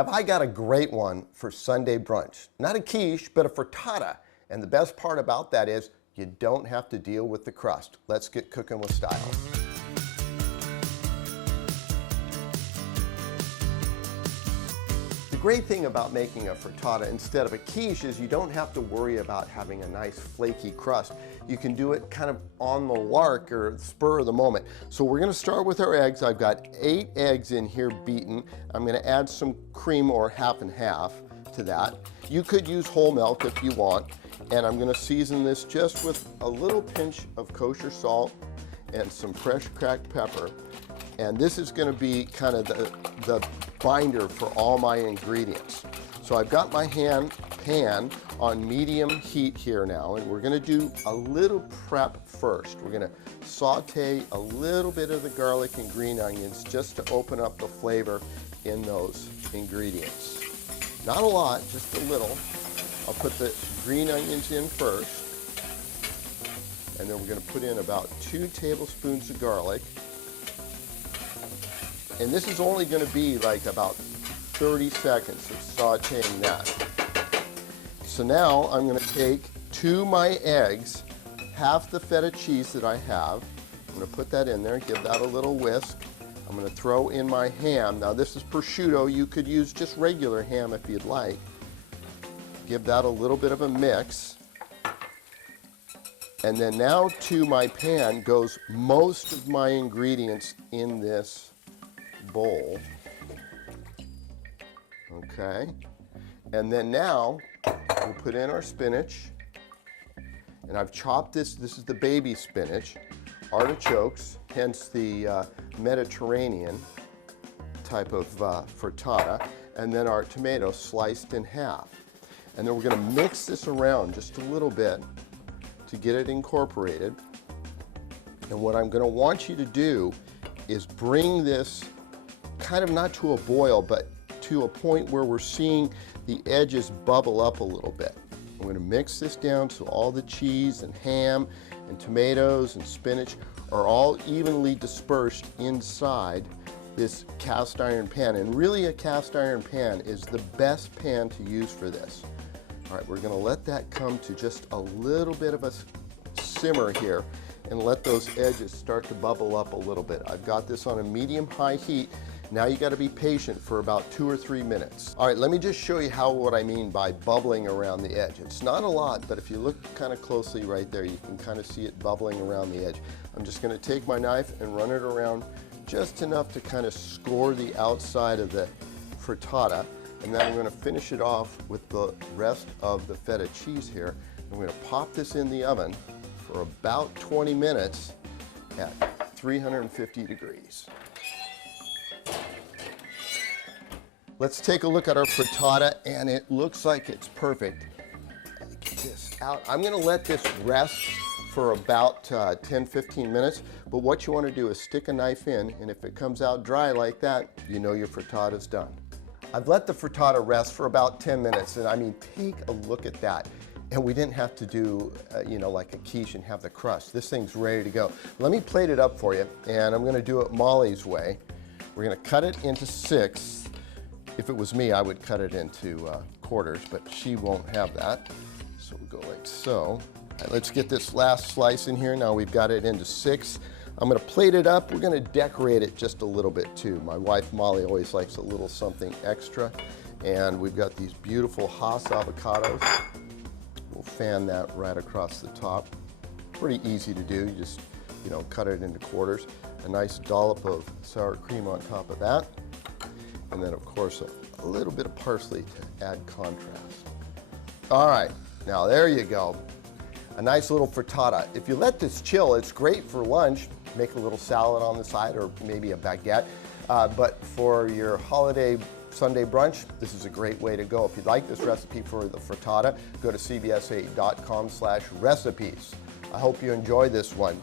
Have I got a great one for Sunday brunch? Not a quiche, but a frittata. And the best part about that is you don't have to deal with the crust. Let's get cooking with style. The great thing about making a frittata instead of a quiche is you don't have to worry about having a nice flaky crust. You can do it kind of on the lark or spur of the moment. So we're going to start with our eggs. I've got 8 eggs in here beaten. I'm going to add some cream or half and half to that. You could use whole milk if you want. And I'm going to season this just with a little pinch of kosher salt and some fresh cracked pepper. And this is going to be kind of the binder for all my ingredients. So I've got my pan on medium heat here now, and we're going to do a little prep first. We're going to saute a little bit of the garlic and green onions just to open up the flavor in those ingredients. Not a lot, just a little. I'll put the green onions in first, and then we're going to put in about 2 tablespoons of garlic. And this is only going to be like about 30 seconds of sauteing that. So now I'm going to take 2 of my eggs, half the feta cheese that I have. I'm going to put that in there, give that a little whisk. I'm going to throw in my ham. Now this is prosciutto. You could use just regular ham if you'd like. Give that a little bit of a mix. And then now to my pan goes most of my ingredients in this bowl. Okay. And then now we'll put in our spinach. And I've chopped this is the baby spinach, artichokes, hence the Mediterranean type of frittata, and then our tomatoes sliced in half. And then we're going to mix this around just a little bit to get it incorporated. And what I'm going to want you to do is bring this kind of not to a boil, but to a point where we're seeing the edges bubble up a little bit. I'm going to mix this down so all the cheese and ham and tomatoes and spinach are all evenly dispersed inside this cast iron pan. And really a cast iron pan is the best pan to use for this. All right, we're going to let that come to just a little bit of a simmer here and let those edges start to bubble up a little bit. I've got this on a medium-high heat. Now you got to be patient for about 2 or 3 minutes. All right, let me just show you what I mean by bubbling around the edge. It's not a lot, but if you look kind of closely right there, you can kind of see it bubbling around the edge. I'm just going to take my knife and run it around just enough to kind of score the outside of the frittata. And then I'm going to finish it off with the rest of the feta cheese here. I'm going to pop this in the oven for about 20 minutes at 350 degrees. Let's take a look at our frittata, and it looks like it's perfect. Get this out. I'm going to let this rest for about 10-15 minutes, but what you want to do is stick a knife in, and if it comes out dry like that, you know your frittata's done. I've let the frittata rest for about 10 minutes, and I mean, take a look at that. And we didn't have to do, like a quiche and have the crust. This thing's ready to go. Let me plate it up for you, and I'm gonna do it Molly's way. We're gonna cut it into 6. If it was me, I would cut it into quarters, but she won't have that. So we'll go like so. All right, let's get this last slice in here. Now we've got it into 6. I'm going to plate it up. We're going to decorate it just a little bit too. My wife Molly always likes a little something extra. And we've got these beautiful Hass avocados. We'll fan that right across the top. Pretty easy to do. You just, cut it into quarters. A nice dollop of sour cream on top of that. And then of course a little bit of parsley to add contrast. All right, now there you go. A nice little frittata. If you let this chill, it's great for lunch. Make a little salad on the side or maybe a baguette. But for your holiday Sunday brunch, this is a great way to go. If you'd like this recipe for the frittata, go to cbs8.com/recipes. I hope you enjoy this one.